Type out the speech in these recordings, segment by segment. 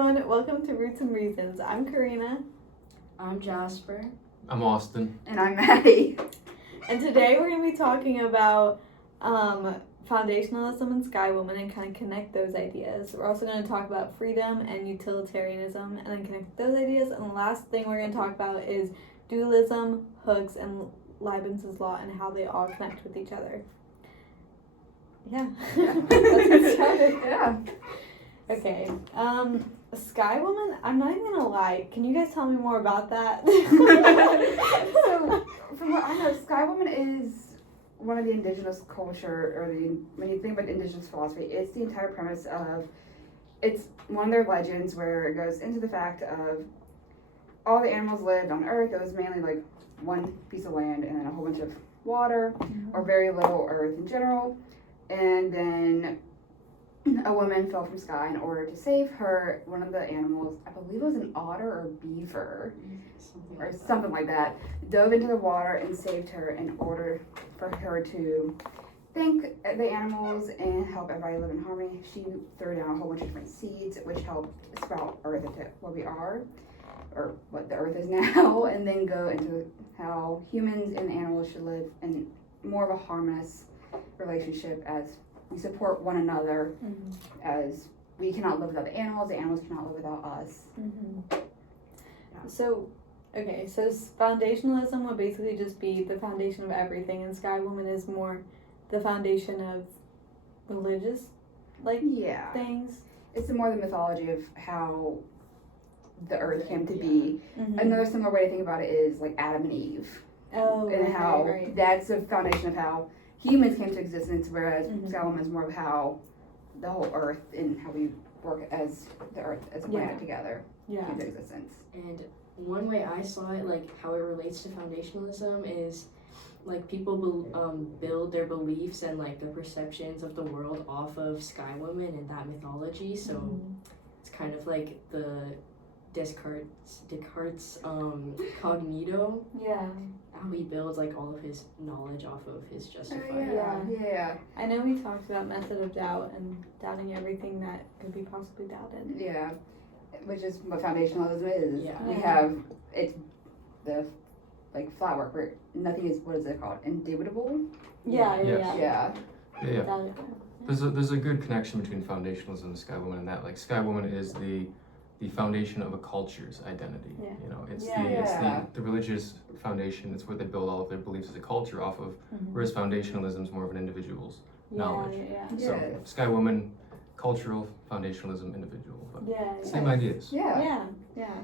everyone, welcome to Roots and Reasons. I'm Karina. I'm Jasper. I'm Austin. And I'm Maddie. And today we're going to be talking about foundationalism and Sky Woman and kind of connect those ideas. We're also going to talk about freedom and utilitarianism and then connect those ideas. And the last thing we're going to talk about is dualism, Hooke's, and Leibniz's law and how they all connect with each other. Yeah. Let's get started. Yeah. Okay. Sky Woman, I'm not even gonna lie. Can you guys tell me more about that? So, from what I know, Sky Woman is one of the indigenous culture, or when you think about indigenous philosophy, it's the entire premise of, it's one of their legends where it goes into the fact of all the animals lived on Earth. It was mainly like one piece of land and then a whole bunch of water, or very little Earth in general. And then a woman fell from sky. In order to save her, one of the animals, I believe it was an otter or beaver, or something like that, dove into the water and saved her in order for her to thank the animals and help everybody live in harmony. She threw down a whole bunch of different seeds, which helped sprout Earth into what we are, or what the Earth is now, and then go into how humans and animals should live in more of a harmonious relationship as we support one another, as we cannot live without the animals cannot live without us. So foundationalism would basically just be the foundation of everything, and Sky Woman is more the foundation of religious, Yeah. things. It's more the mythology of how the Earth came to be. Mm-hmm. Another similar way to think about it is like Adam and Eve, Oh, and how right. that's the foundation of how humans came to existence, whereas Sky Woman is more of how the whole Earth and how we work as the Earth as a planet together Yeah. came to existence. And one way I saw it, like how it relates to foundationalism, is like people build their beliefs and like the perceptions of the world off of Sky Woman and that mythology. So it's kind of like the Descartes cognito. Yeah. How he builds like all of his knowledge off of his justified. Yeah. I know we talked about method of doubt and doubting everything that could be possibly doubted. Yeah, which is what foundationalism is. Yeah. We have, it's the flat work where nothing is, what is it called? Indubitable? Yeah. Yeah. Yeah. Doubt it. There's a good connection between foundationalism and Sky Woman, and that like Sky Woman is the foundation of a culture's identity. Yeah. You know, it's Yeah. the religious foundation. It's where they build all of their beliefs as a culture off of. Whereas foundationalism is more of an individual's knowledge. Yeah. So Sky Woman, cultural, foundationalism, individual. But Yeah. same ideas. Yeah. Yeah.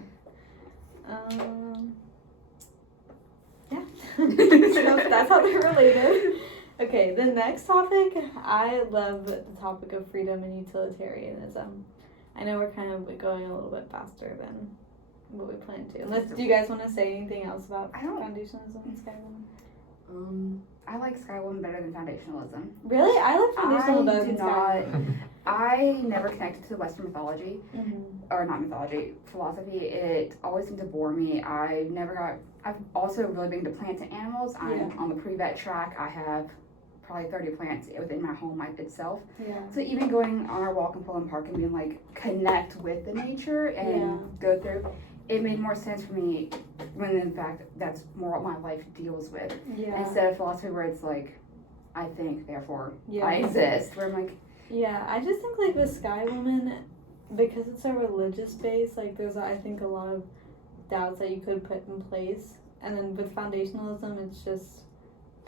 So that's how they're related. Okay, the next topic, I love the topic of freedom and utilitarianism. I know we're kind of going a little bit faster than what we planned to. Unless, do you guys want to say anything else about foundationalism and Sky Woman? I like Sky Woman better than foundationalism. Really? I like foundationalism better than Sky not. Woman. I never connected to Western mythology, Mm-hmm. or not mythology, philosophy. It always seemed to bore me. I've also really been into plants and animals. I'm on the pre-vet track. I have probably 30 plants within my home itself. Yeah. So even going on our walk in Pullman Park and being like, connect with the nature and go through, it made more sense for me when in fact that's more what my life deals with. Yeah. Instead of philosophy where it's like, I think, therefore Yeah. I exist. Where I'm like, Yeah, I just think like with Sky Woman, because it's a religious base, like there's I think a lot of doubts that you could put in place, and then with foundationalism, it's just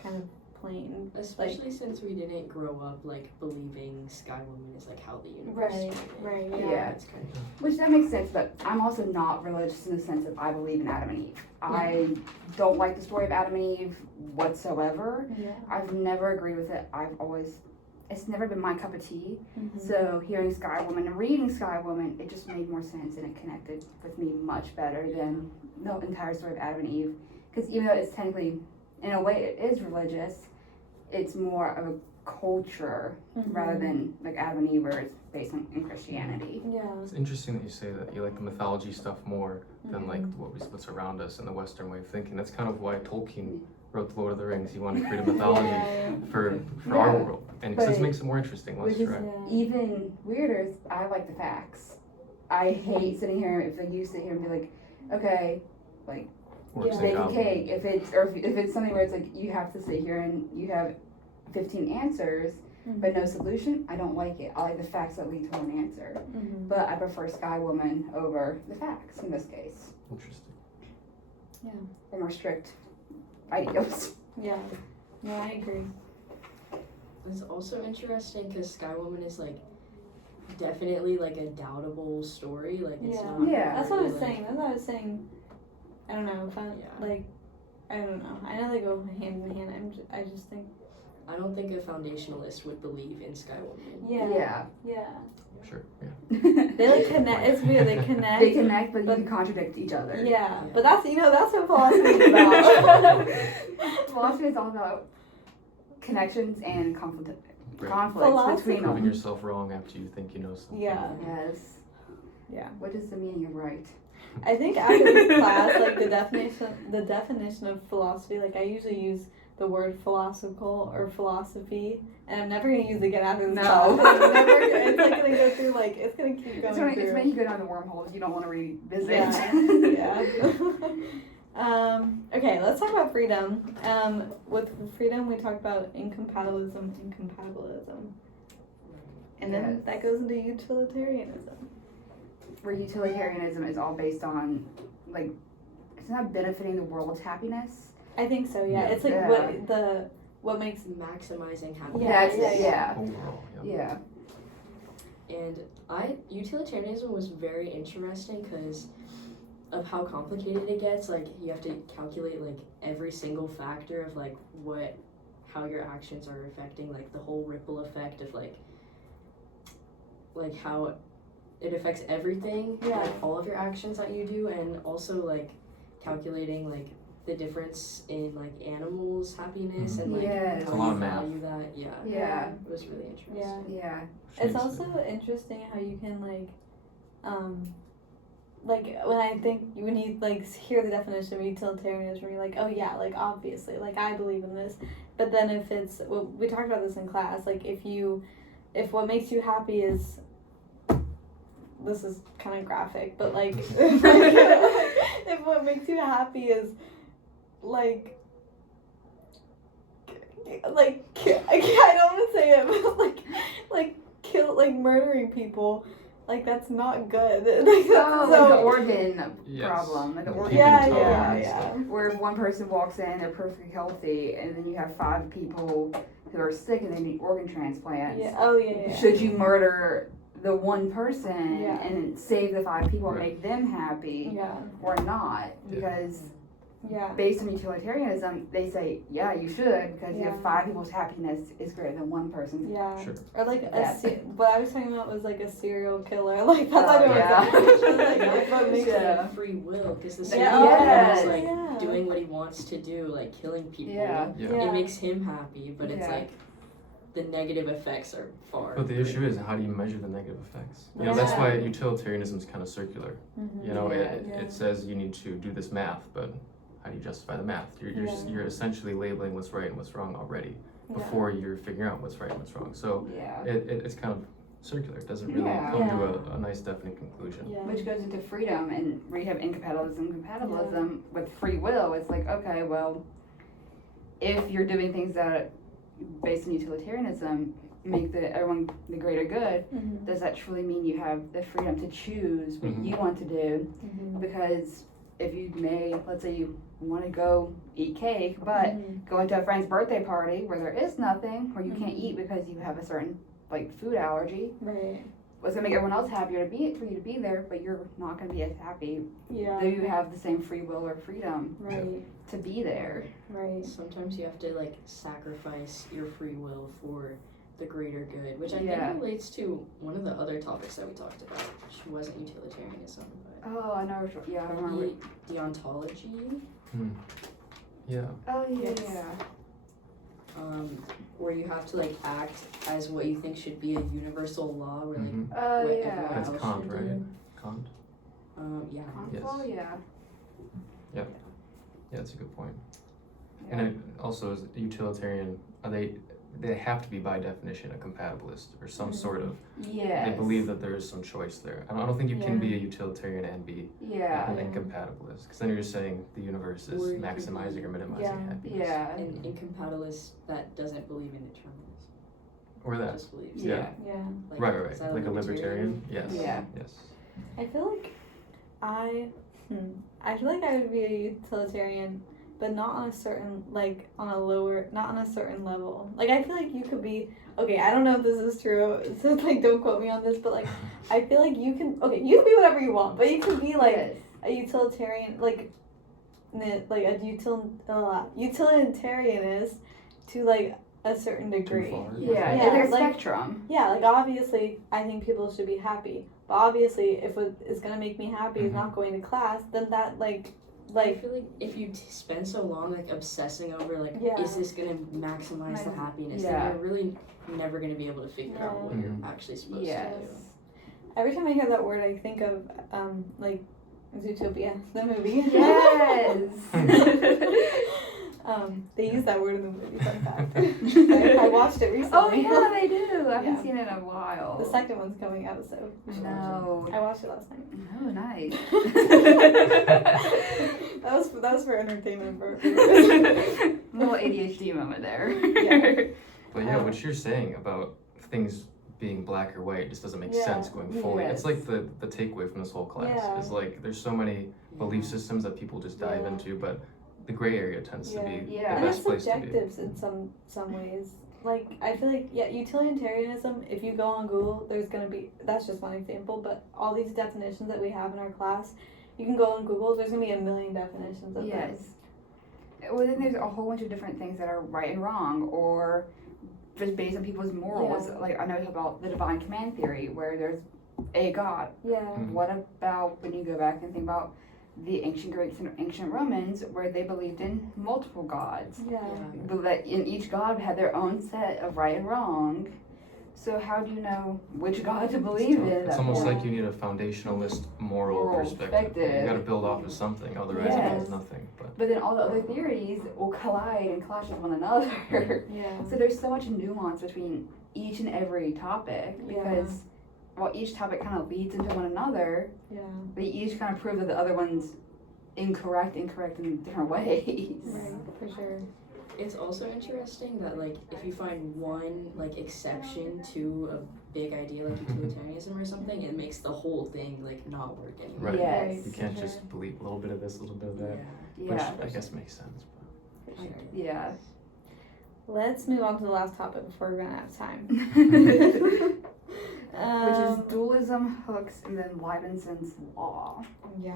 kind of plain. Especially since we didn't grow up like believing Sky Woman is like how the universe Right. Yeah. It's kind of which that makes sense, but I'm also not religious in the sense that I believe in Adam and Eve. I don't like the story of Adam and Eve whatsoever. Yeah. I've never agreed with it. It's never been my cup of tea. Mm-hmm. So hearing Sky Woman and reading Sky Woman, it just made more sense and it connected with me much better than the entire story of Adam and Eve. Because even though it's technically, in a way, it is religious, it's more of a culture rather than like Adam and Eve, where it's based in Christianity. Yeah. It's interesting that you say that you like the mythology stuff more than like what's around us in the Western way of thinking. That's kind of why Tolkien wrote The Lord of the Rings. He wanted to create a mythology for our world, and because this makes it more interesting, less Which is right. even weirder is I like the facts. I hate sitting here, if like you sit here and be like, okay, like, Works in bake a common. cake, if it's something where it's like, you have to sit here and you have 15 answers, but no solution, I don't like it. I like the facts that lead to one answer. Mm-hmm. But I prefer Sky Woman over the facts in this case. Interesting. Or more strict ideals. Yeah. No, I agree. It's also interesting because Sky Woman is like definitely like a doubtable story. Like it's Yeah. not. Yeah. That's what I was really, saying. That's what I was saying. I don't know. If I Yeah. like, I don't know. I know they go hand in hand. I just think. I don't think a foundationalist would believe in Sky Woman. Yeah. Yeah. Sure. Yeah. They like connect. It's weird. They connect. They connect, but you But- can contradict each other. Yeah, Yeah. but that's that's what philosophy is about. Philosophy is all about connections and conflicts Philosophy- between Proving them. yourself wrong after you think you know something. Yeah. Yes. Yeah. What is the meaning of right? I think after this class, like the definition of philosophy, like I usually use the word philosophical or philosophy, and I'm never gonna use it again after this No. class. It's like gonna go through it's gonna keep going It's through. making you go down the wormholes you don't want to revisit. Yeah. Okay, let's talk about freedom. With freedom, we talked about incompatibilism, and then Yes. that goes into utilitarianism. Where utilitarianism is all based on, like, it's not benefiting the world's happiness. I think so. Yeah, Yeah. it's like Yeah. what makes Maximizing happiness. Yeah, That's it, yeah. Overall. Yeah. Yeah. And utilitarianism was very interesting because of how complicated it gets. Like you have to calculate like every single factor of like how your actions are affecting like the whole ripple effect of like how it affects everything, Yeah. like all of your actions that you do, and also like calculating like the difference in like animals' happiness and like Yes. how A lot you of math. value that. Yeah, Yeah. it was really interesting. Yeah. Yeah. It's Change also interesting how you can when I think when you hear the definition of utilitarianism, you're like, oh yeah, like obviously, like I believe in this. But then if it's we talked about this in class, like if what makes you happy is, this is kind of graphic, but like if what makes you happy is like I don't want to say it, but like murdering people, like that's not good. Like, Oh, like the organ Yes. problem. Like the organ Keeping yeah, total yeah, and yeah. stuff. Where if one person walks in, they're perfectly healthy, and then you have 5 people who are sick and they need organ transplants. Yeah. Oh yeah. Yeah. Should you murder the one person Yeah. and save the 5 people and Right. make them happy, Yeah. or not? Yeah. Because Yeah. based on utilitarianism, they say, yeah, you should, because you have Yeah. 5 people's happiness is greater than one person's. Yeah. Sure. Or like Yeah. what I was talking about was like a serial killer. Like that's Oh, what yeah. like, what makes Yeah. Like free will, because the Yeah. serial killer Yes. is like Yeah. doing what he wants to do, like killing people. Yeah. Yeah. Yeah. It makes him happy, but it's Yeah. like the negative effects are far. But the issue is, how do you measure the negative effects? You know, that's Yeah. why utilitarianism is kind of circular. Mhm. You know, Yeah. it says you need to do this math, but how do you justify the math? Yeah. You're essentially labeling what's right and what's wrong already Yeah. before you're figuring out what's right and what's wrong. So Yeah. it's kind of circular. It doesn't really Yeah. come Yeah. to a nice definite conclusion. Yeah. Which goes into freedom, and where you have compatibilism with free will, it's like, okay, well, if you're doing things that, based on utilitarianism, make everyone the greater good, Mhm. does that truly mean you have the freedom to choose what Mhm. you want to do? Mhm. Because if you let's say you want to go eat cake, but Mhm. go into a friend's birthday party where there is nothing, where you can't Mhm. eat because you have a certain food allergy, Right. it's gonna make everyone else happier for you to be there, but you're not gonna be as happy. Yeah. Do you have the same free will or freedom Right. to be there? Right. Sometimes you have to like sacrifice your free will for the greater good, which I Yeah. think relates to one of the other topics that we talked about, which wasn't utilitarianism, but Oh, I know. Yeah, I remember. deontology, Yeah. Oh yeah, Yes. yeah. where you have to like act as what you think should be a universal law, where like Mhm. Oh what yeah. everyone That's else Kant, should right? do. Kant? Yeah. Console, yeah. Yeah, that's a good point. Yeah. And it also is utilitarian. Are they they have to be by definition a compatibilist or some sort of. Yes. They believe that there is some choice there. I don't think you can Yeah. be a utilitarian and be Yeah. an incompatibilist, because then you're just saying the universe is Or you could maximizing be- or minimizing Yeah. happiness. Yeah. An incompatibilist that doesn't believe in determinism. Or that. Just believes. Yeah. Yeah. Like, Right. is that Like a libertarian. Yes. Yeah. Yes. I feel like I feel like I would be a utilitarian, but not on a certain, like, on a lower, not on a certain level. Like, I feel like you could be, okay, I don't know if this is true, so, like, don't quote me on this, but, like, I feel like you can be whatever you want, but you could be, like, Yes. a utilitarian, like a utilitarianist to, like, a certain degree. far. Yeah. Yeah, There's like- spectrum. Yeah, like, obviously, I think people should be happy, but obviously, if what is gonna make me happy is not going to class, then that, I like, feel like if you spend so long like obsessing over like Yeah. is this gonna maximize the happiness, Yeah. then you're really never gonna be able to figure out what Yeah. you're actually supposed to do. Yes. every time I hear that word, I think of, like, Zootopia, the movie. Yes. They use that word in the movie, fun fact. I watched it recently. Oh yeah, they do. I haven't Yeah. seen it in a while. The second one's coming out, so we should watch No. it. I watched it last night. Oh, nice. That was for entertainment purposes. Little ADHD moment there. Yeah. But yeah, what you're saying about things being black or white just doesn't make Yeah. sense going forward. Yes. It's like the takeaway from this whole class Yeah. is like there's so many belief systems that people just dive Yeah. into, but the gray area tends to be Yeah. And the it's best place to be. subjectives in some ways. Like, I feel like, yeah, utilitarianism, if you go on Google, there's gonna be, that's just one example, but all these definitions that we have in our class, you can go on Google, there's gonna be a million definitions of Yes. those. Well, then there's a whole bunch of different things that are right and wrong, or just based on people's morals. Yeah. Like I know about the divine command theory, where there's a God. Yeah. Mhm. What about when you go back and think about the ancient Greeks and ancient Romans, where they believed in multiple gods, Yeah. but that in each god had their own set of right and wrong. So how do you know which god to believe in? It's That almost Yeah. like you need a foundationalist moral Moral perspective. perspective. You got to build off of something, otherwise it Yes. means nothing. But But then all the other theories will collide and clash with one another. Yeah. So there's so much nuance between each and every topic Yeah. because while each topic kind of leads into one another, Yeah. they each kind of prove that the other one's incorrect in different ways. Right, for sure. It's also interesting that like if you find one like exception to a big idea like utilitarianism or something, it makes the whole thing like not work anymore. Right. Yes. you can't for just sure. believe a little bit of this, a little bit of that, Yeah. Yeah. which I guess makes sense. For sure. Yeah. Let's move on to the last topic before we run out of time. Which is dualism, Hooke's, and then Leibniz's law. Yeah.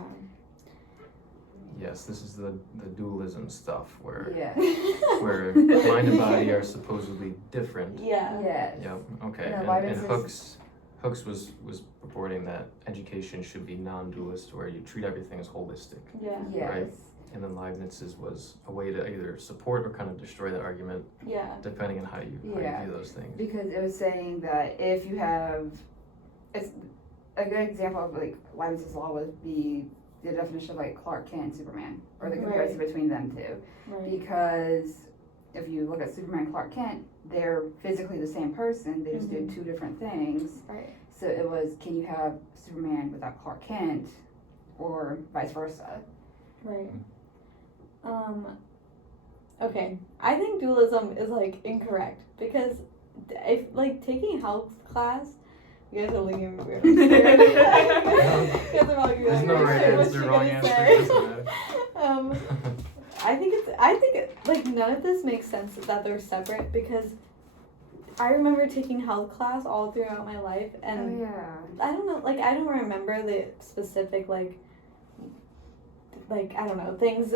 Yes, this is the dualism stuff where Yeah. where mind and body are supposedly different. Yeah. Yes. Yep. Okay. Yeah, And Leibniz Hooke's was purporting that education should be non-dualist, where you treat everything as holistic. Yeah. Yes. Right. And then Leibniz's was a way to either support or kind of destroy that argument, Yeah. depending on how you Yeah. view those things. Because it was saying that if you have, it's a good example of like Leibniz's law would be the definition of like Clark Kent and Superman, or the comparison between them two. Right. Because if you look at Superman and Clark Kent, they're physically the same person, they just did Mhm. two different things. Right. So it was, can you have Superman without Clark Kent, or vice versa? Right. Okay. I think dualism is like incorrect because if like taking health class, you guys are looking at me weird. I'm scared. You guys are probably There's like, no right "What's answer, she wrong gonna answer. say?" It doesn't matter. I think like none of this makes sense that they're separate because I remember taking health class all throughout my life and yeah. I don't know, like I don't remember the specific like I don't know things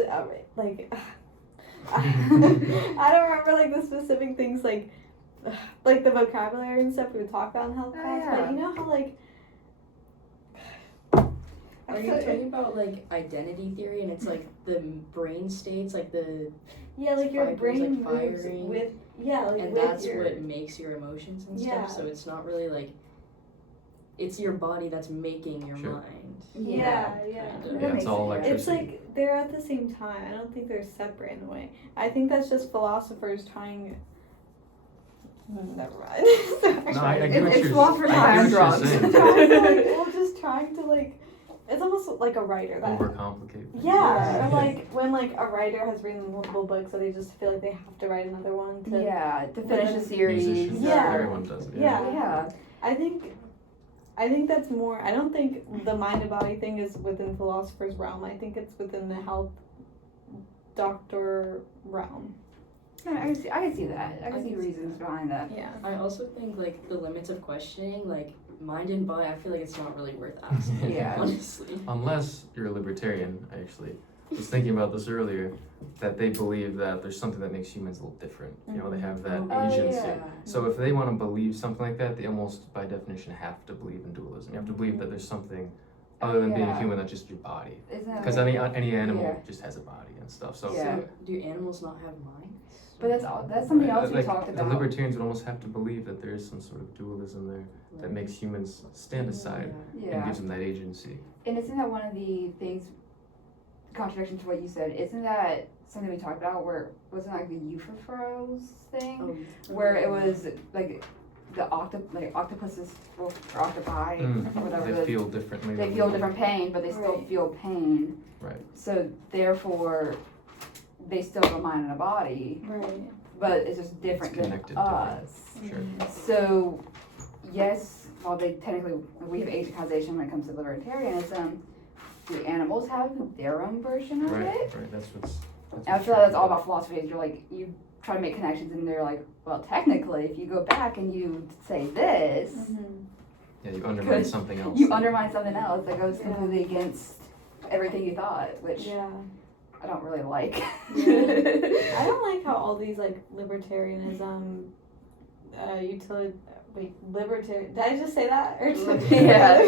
like I don't remember like the specific things like the vocabulary and stuff we would talk about in health Oh, class, yeah. but you know how like Are you talking about like identity theory and it's like the brain states like the yeah, like your fibers, brain like, moves firing, with like and with that's your what makes your emotions and Yeah. stuff. So it's not really like it's your body that's making your Sure. mind. yeah. Kinda. Yeah, makes it's all sense. electricity. It's like they're at the same time. I don't think they're separate in a way. I think that's just philosophers trying. Never mind. Sorry. No, I get what It's you're, philosopher I on get what drugs. you're saying. Trying to, like, well, just trying to like, it's almost like a writer that. Overcomplicate. things. Yeah, or like when like a writer has written multiple books, so they just feel like they have to write another one to. Yeah, to finish a series. Musicians, Yeah. everyone does it. Yeah. Yeah. I think that's more. I don't think the mind and body thing is within philosopher's realm. I think it's within the health doctor realm. No, I can see that. I can see reasons behind that. Yeah. I also think like the limits of questioning, like mind and body, I feel like it's not really worth asking. Yeah. Honestly. Unless you're a libertarian, I actually was thinking about this earlier, that they believe that there's something that makes humans a little different. You know, they have that Oh, agency. yeah. So if they want to believe something like that, they almost by definition have to believe in dualism. You have to believe that there's something other than being a Yeah. human that's just your body. Isn't that Because like- any animal Yeah. just has a body and stuff. So Yeah. So do animals not have minds? But that's something else we like, talked the about. libertarians would almost have to believe that there is some sort of dualism there that makes humans stand aside and Yeah. gives them that agency. And isn't that one of the things, contradiction to what you said, isn't that something we talked about where, wasn't it like the Euphoros thing? Oh, Where it was like the octopuses or octopi or whatever. They feel differently. They than feel we do. different pain, but they still Right. feel pain. Right. So therefore, they still have a mind and a body, Right. but it's just different It's than connected us. Sure. So, yes, while they technically, we have agent causation when it comes to libertarianism, do animals have their own version of Right. it? Right. That's what's. And I feel like that's all about philosophy. Is you're like, you try to make connections, and they're like, well, technically, if you go back and you say this, Mm-hmm. Yeah, you undermine Because something else. you undermine something else that goes Yeah. completely against everything you thought, which Yeah. I don't really like. I don't like how all these like libertarianism, libertarian. Did I just say that? Or Yeah.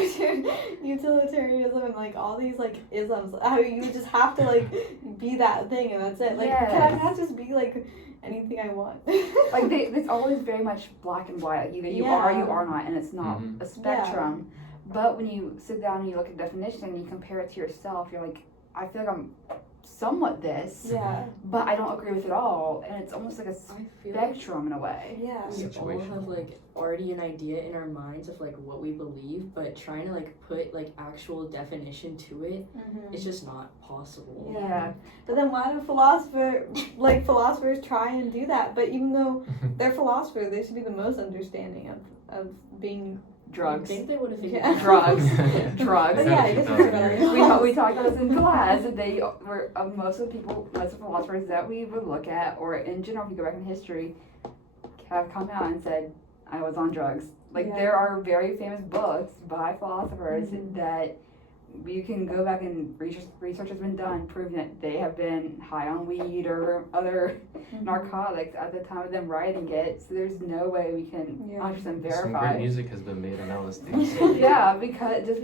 utilitarianism and like all these like isms. How you just have to like be that thing and that's it. Like, can I Yes. not just be like anything I want? Like it's always very much black and white. Like either you are, or you Yeah. are not, and it's not Mhm. a spectrum. But when you sit down and you look at the definition and you compare it to yourself, you're like, I feel like I'm somewhat this, Yeah. but I don't agree with it all, and it's almost like a I feel like spectrum in a way. Yeah. we all Situation. have like already an idea in our minds of like what we believe, but trying to like put like actual definition to it, Mhm. it's just not possible. Yeah. But then why do philosophers try and do that? But even though they're philosophers, they should be the most understanding of being I Drugs. think they would have figured Yeah. it out. Drugs. But Drugs. yeah, I guess we heard about it. We talked about this in class. That they were most of the philosophers that we would look at, or in general, if you go back in history, have come out and said, "I was on drugs." Like Yeah. there are very famous books by philosophers Mhm. that you can go back and research has been done proving that they have been high on weed or other Mhm. narcotics at the time of them writing it. So there's no way we can Yeah. 100% Some verify. great music has been made on LSD. Yeah, because of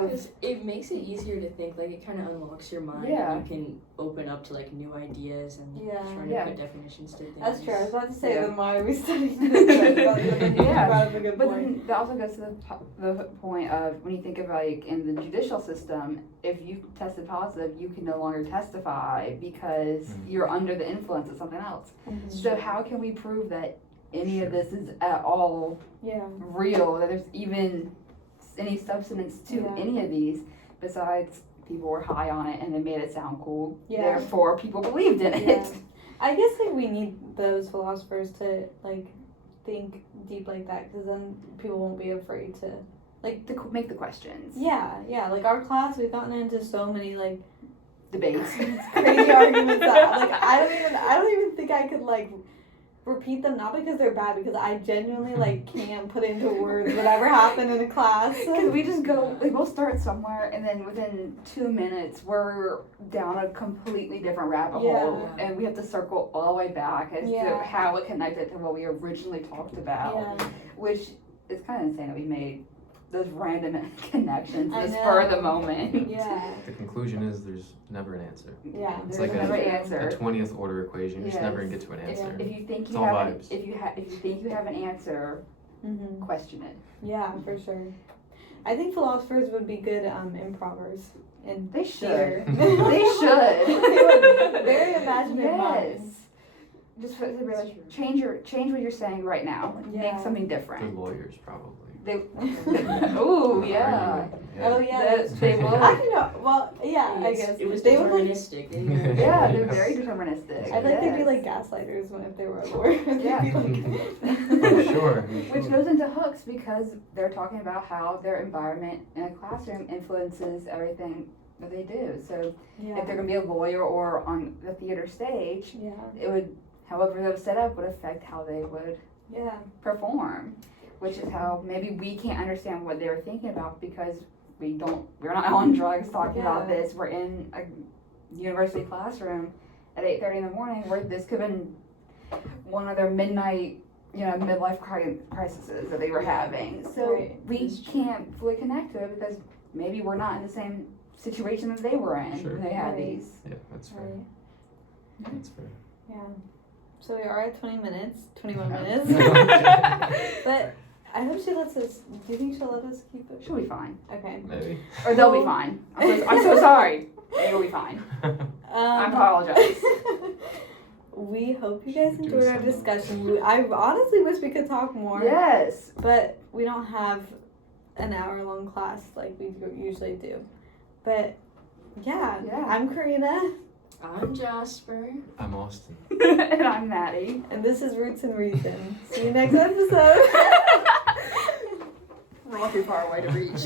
Because it makes it easier to think, like it kind of unlocks your mind. Yeah. And you can open up to like new ideas and Yeah. trying Yeah. to put definitions to things. That's true. I was about to say, Yeah. then why are we studying this? You Yeah. brought up a good But point. then that also goes to the point of when you think of like in the judicial system, if you tested positive, you can no longer testify because Mhm. you're under the influence of something else. Mhm. So how can we prove that any Sure. of this is at all Yeah. real? That there's even any substance to Yeah. any of these besides people were high on it and it made it sound cool. Yeah. Therefore, people believed in Yeah. it. I guess like we need those philosophers to like think deep like that, because then people won't be afraid to. To make the questions. Yeah. Like our class, we've gotten into so many like Debates. crazy arguments that like I don't even think I could like repeat them, not because they're bad, because I genuinely like can't put into words whatever happened in a class. Because we just go, like, we'll start somewhere, and then within 2 minutes, we're down a completely different rabbit hole, Yeah. and we have to circle all the way back as to Yeah. how it connected to what we originally talked about, Yeah. which is kind of insane that we made those random connections I this spur of know. the moment. Yeah. The conclusion is there's never an answer. Yeah. It's There's like never an a answer. 20th order equation. You just never Yes. get to an Yeah. answer. If you think It's you all have vibes. if you think you have an answer, Mhm. question it. Yeah, for sure. I think philosophers would be good improvers in They should. theater. They should. They would. Very imaginative minds. Yes. just for, That's like, true. change what you're saying right now. Like, Yeah. make something The different. lawyers probably. Ooh, yeah. Oh yeah, that's They true. will. I don't know. Well, yeah, I It's- guess it was they would like. deterministic. They knew. Yeah, they're very deterministic. I like they'd be yes. like gaslighters when if they were a lawyer. They'd Yeah. be like, For sure. Which goes into hooks because they're talking about how their environment in a classroom influences everything that they do. So yeah. if they're gonna be a lawyer or on the theater stage, Yeah. it would, however they're set up, would affect how they would Yeah. perform. Which is how maybe we can't understand what they were thinking about because we're not on drugs talking about Yeah. this. We're in a university classroom at 8:30 in the morning where this could have been one of their midnight, midlife crises that they were having. So Right. we That's true. can't fully connect to it because maybe we're not in the same situation that they were in Sure. when they had Right. these. Yeah, that's fair. Right. That's fair. Yeah. So we are at 21 minutes. But I hope she lets us. Do you think she'll let us keep it? She'll be fine. Okay. Maybe. Or they'll be fine. I'm so sorry. They will be fine. I apologize. We hope you guys Should we do enjoyed our some- discussion. I honestly wish we could talk more. Yes. But we don't have an hour-long class like we usually do. But yeah. Yeah. I'm Karina, I'm Jasper. I'm Austin. And I'm Maddie. and this is Roots and Reason. See you next episode. We're all too far away to reach.